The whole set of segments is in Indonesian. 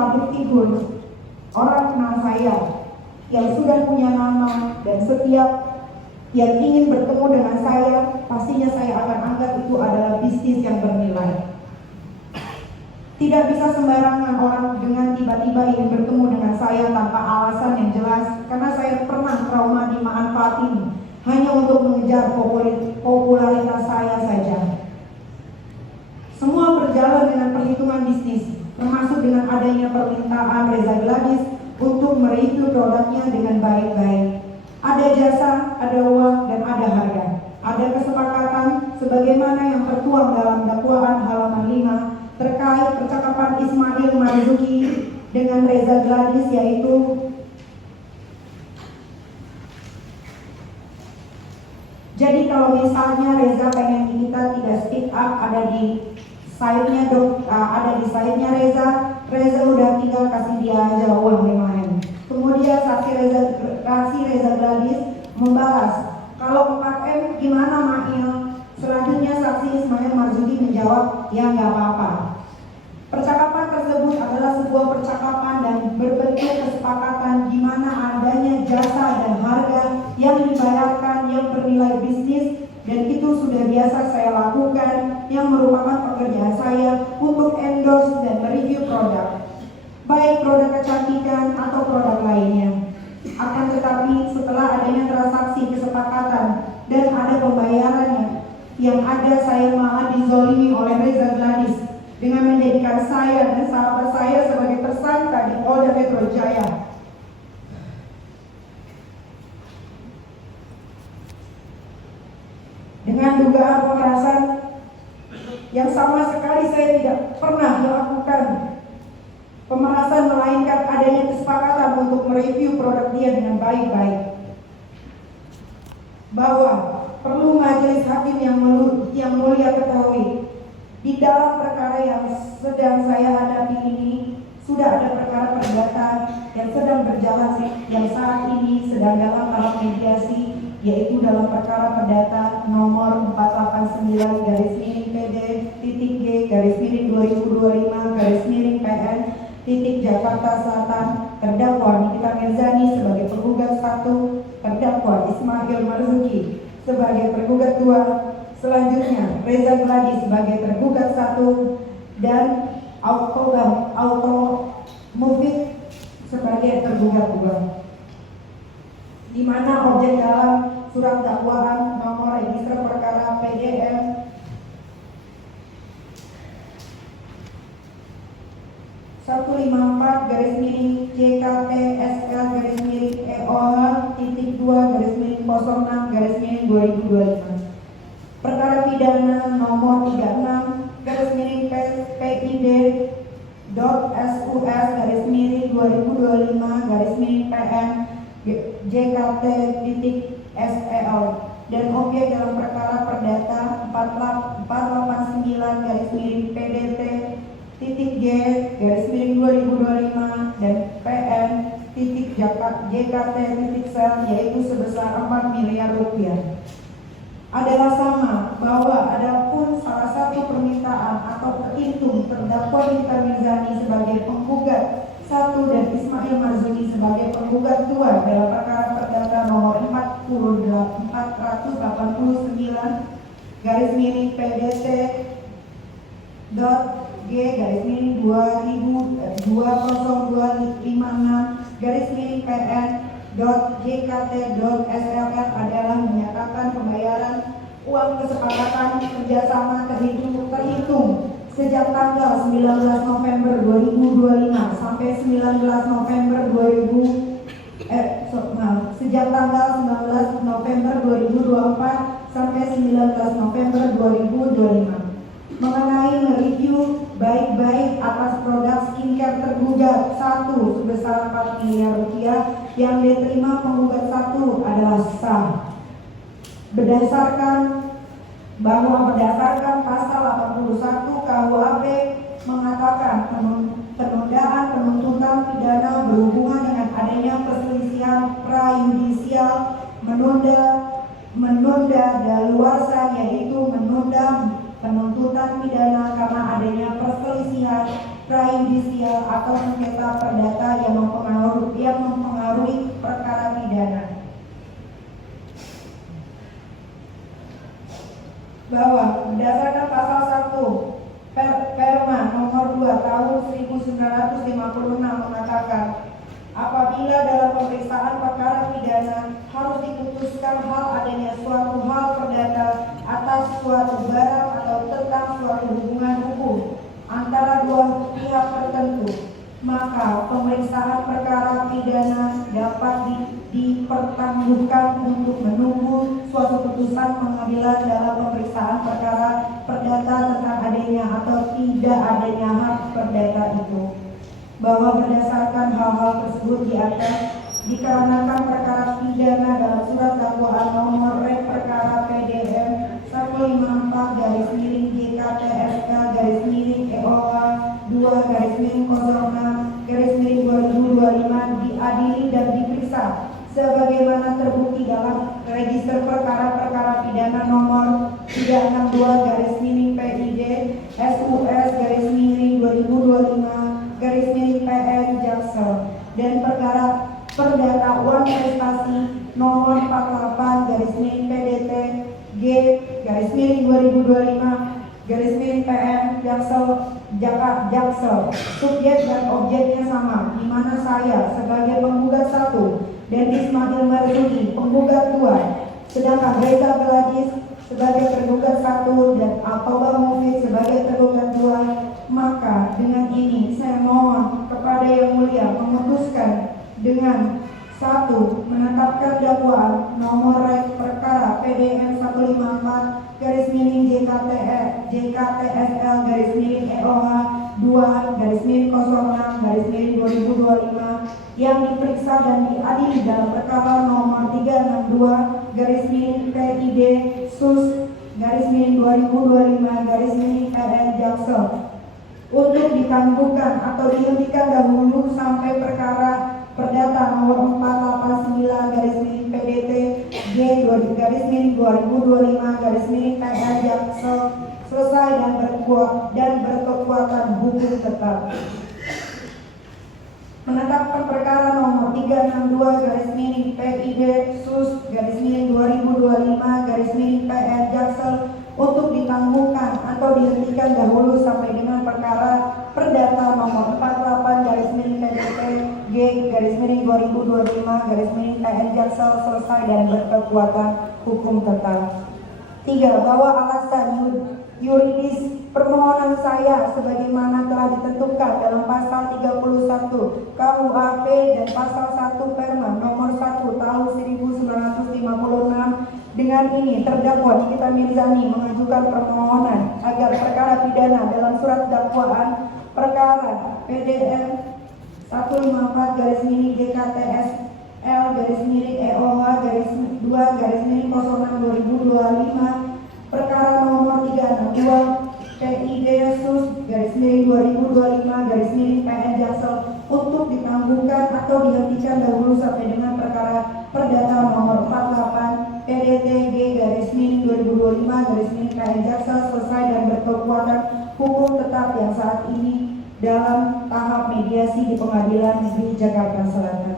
public figure, orang kenal saya, yang sudah punya nama, dan setiap yang ingin bertemu dengan saya, pastinya saya akan anggap itu adalah bisnis yang bernilai. Tidak bisa sembarangan orang dengan tiba-tiba ingin bertemu dengan saya tanpa alasan yang jelas, karena saya pernah trauma dimanfaatin hanya untuk mengejar popularitas saya saja. Semua berjalan dengan perhitungan bisnis, termasuk dengan adanya permintaan Reza Gladys untuk mereview produknya dengan baik-baik. Ada jasa, ada uang, dan ada harga. Ada kesepakatan sebagaimana yang tertuang dalam dakwaan halaman 5 terkait percakapan Ismail Marzuki dengan Reza Gladys, yaitu jadi kalau misalnya Reza pengen kita tidak speak up, ada di side-nya Reza udah tinggal kasih dia aja uang 5M. Kemudian saksi Reza Gladys membalas, kalau 4M gimana Mail? Selanjutnya saksi Ismail Marzuki menjawab, ya nggak apa-apa. Percakapan tersebut adalah sebuah percakapan dan berbentuk kesepakatan di mana adanya jasa dan harga yang dibayarkan yang bernilai bisnis, dan itu sudah biasa saya lakukan, yang merupakan pekerjaan saya untuk endorse dan mereview produk, baik produk kecantikan atau produk lainnya. Akan tetapi setelah adanya transaksi kesepakatan dan ada pembayarannya, yang ada saya malah dizolimi oleh Reza Gladys dengan menjadikan saya dan sahabat saya sebagai tersangka di Polda Metro Jaya. Dengan dugaan pemerasan yang sama sekali saya tidak pernah melakukan pemerasan, melainkan adanya kesepakatan untuk mereview produk dia dengan baik-baik. Bahwa perlu majelis hakim yang mulia ketahui, di dalam perkara yang sedang saya hadapi ini sudah ada perkara perdata yang sedang berjalan, yang saat ini sedang dalam tahap mediasi, yaitu dalam perkara perdata nomor 489-PD-G-PD-2025-PN Jakarta terdakwa Nikita Mirzani sebagai penggugat 1, terdakwa Ismail Marzuki sebagai penggugat 2, selanjutnya Reza Gladys sebagai tergugat 1, dan Mufid sebagai tergugat 2, di mana objek dalam surat dakwaan nomor register perkara PDM 154-SL-EOH-2-06-2025. Perkara pidana nomor 36-PID.SUS-2025-PN JKT.SEL, dan objek dalam perkara perdata 489-PDT.G-2025 dan PN.JKT.SEL, yaitu sebesar 4 miliar rupiah. Adalah sama bahwa adapun salah satu permintaan atau petitum terdakwa Nikita Mirzani sebagai penggugat 1 dan Ismail Marzuki sebagai penggugat 2 dalam perkara perdata nomor 449-PDT.G-2026-PN.JKT.SLF adalah menyatakan pembayaran uang kesepakatan kerjasama terhitung sejak tanggal 19 November 2025 sampai 19 November 2024 sampai 19 November 2025 mengenai mereview baik-baik atas produk skincare tergugat 1 sebesar 4 miliar rupiah yang diterima penggugat 1 adalah sah. Berdasarkan pasal 81 KUHP mengatakan penundaan penuntutan pidana berhubungan dengan adanya perselisihan prayudisial, menunda daluarsa, yaitu menunda penuntutan pidana karena adanya perselisihan prayudisial atau sengketa perdata yang mempengaruhi perkara pidana. Bahwa berdasarkan pasal 1 Perma nomor 2 tahun 1956 mengatakan, apabila dalam pemeriksaan perkara pidana harus diputuskan hal adanya suatu hal perdata atas suatu barang atau tentang suatu hubungan hukum antara dua pihak tertentu, maka pemeriksaan perkara pidana dapat dipertanggungjawabkan untuk menunggu suatu putusan pengadilan dalam pemeriksaan perkara perdata tentang adanya atau tidak adanya hak perdata itu. Bahwa berdasarkan hal-hal tersebut di atas, dikarenakan perkara pidana dalam surat dakwaan nomor rek perkara PDM 154-EOH-2-06-2025 diadili dan diperiksa sebagaimana terbukti dalam register perkara-perkara pidana nomor 362-PID SUS-2025-PN Jaksel dan perkara perdata uang prestasi nomor 48-PDT G-2025-PN Jaksel. Subjek dan objeknya sama, di mana saya sebagai penggugat 1 dan Ismail Marsudi penggugat 2, sedangkan Reza Gladys sebagai tergugat 1 dan Atoba Mufid sebagai tergugat 2. Maka dengan ini saya mohon kepada Yang Mulia memutuskan dengan 1. Menetapkan dakwaan nomor rek perkara PDN 154-JKTSL-EOH 2-06-2025 yang diperiksa dan diadili dalam perkara nomor 362-PID SUS-2025-PN Jaksel untuk ditangguhkan atau dihentikan dahulu sampai perkara perdata nomor 489-PDT G-2025-PN Jaksel selesai dan berkekuatan hukum tetap. Menetapkan perkara nomor 362-PID SUS-2025-PN Jaksel untuk ditangguhkan atau dihentikan dahulu sampai dengan perkara perdata nomor 48-PDT G-2025-PN Jaksel selesai dan berkekuatan hukum tetap. 3. Bahwa alasan yuridis permohonan saya sebagaimana telah ditentukan dalam pasal 31 KUHP dan pasal 1 Perma nomor 1 tahun 1956. Dengan ini terdakwa Nikita Mirzani mengajukan permohonan agar perkara pidana dalam surat dakwaan perkara PDN 154-EOH-2-06-2025 perkara nomor 362-PID SUS-2025-PN Jaksel untuk ditangguhkan atau dihentikan dahulu sampai dengan perkara perdata nomor 48 PDT G-2025-PN Jaksel selesai dan berkekuatan hukum tetap yang saat ini dalam tahap mediasi di Pengadilan Negeri Jakarta Selatan.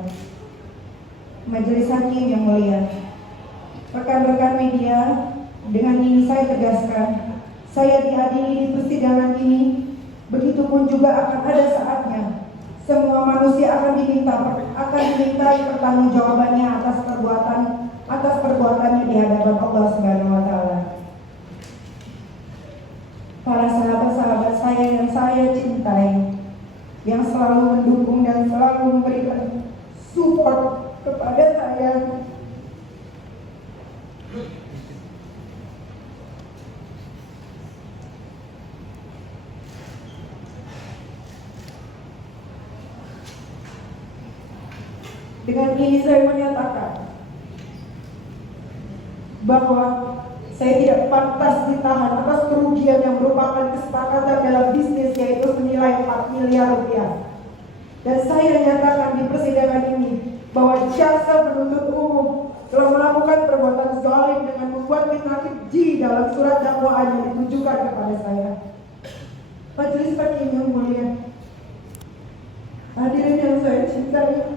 Majelis Hakim yang mulia, rekan-rekan media, dengan ini saya tegaskan, saya diadili di persidangan ini, begitupun juga akan ada saatnya semua manusia akan dimintai pertanggungjawabannya atas perbuatannya di hadapan Allah Subhanahu wa taala. Para sahabat-sahabat saya yang saya cintai, yang selalu mendukung dan selalu memberikan support kepada saya, dengan ini saya menyatakan bahwa saya tidak pantas ditahan atas kerugian yang merupakan kesepakatan dalam bisnis, yaitu senilai 4 miliar rupiah. Dan saya nyatakan di persidangan ini bahwa jaksa penuntut umum telah melakukan perbuatan zalim dengan membuat fitnah keji dalam surat dakwaan yang ditujukan kepada saya. Majelis Hakim yang mulia, Hadirin yang saya cintai,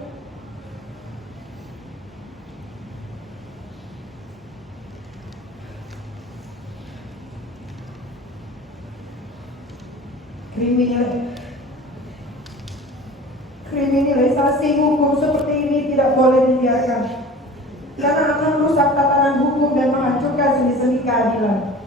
kriminalisasi hukum seperti ini tidak boleh dibiarkan, karena akan merusak tatanan hukum dan menghancurkan sendi-sendi keadilan.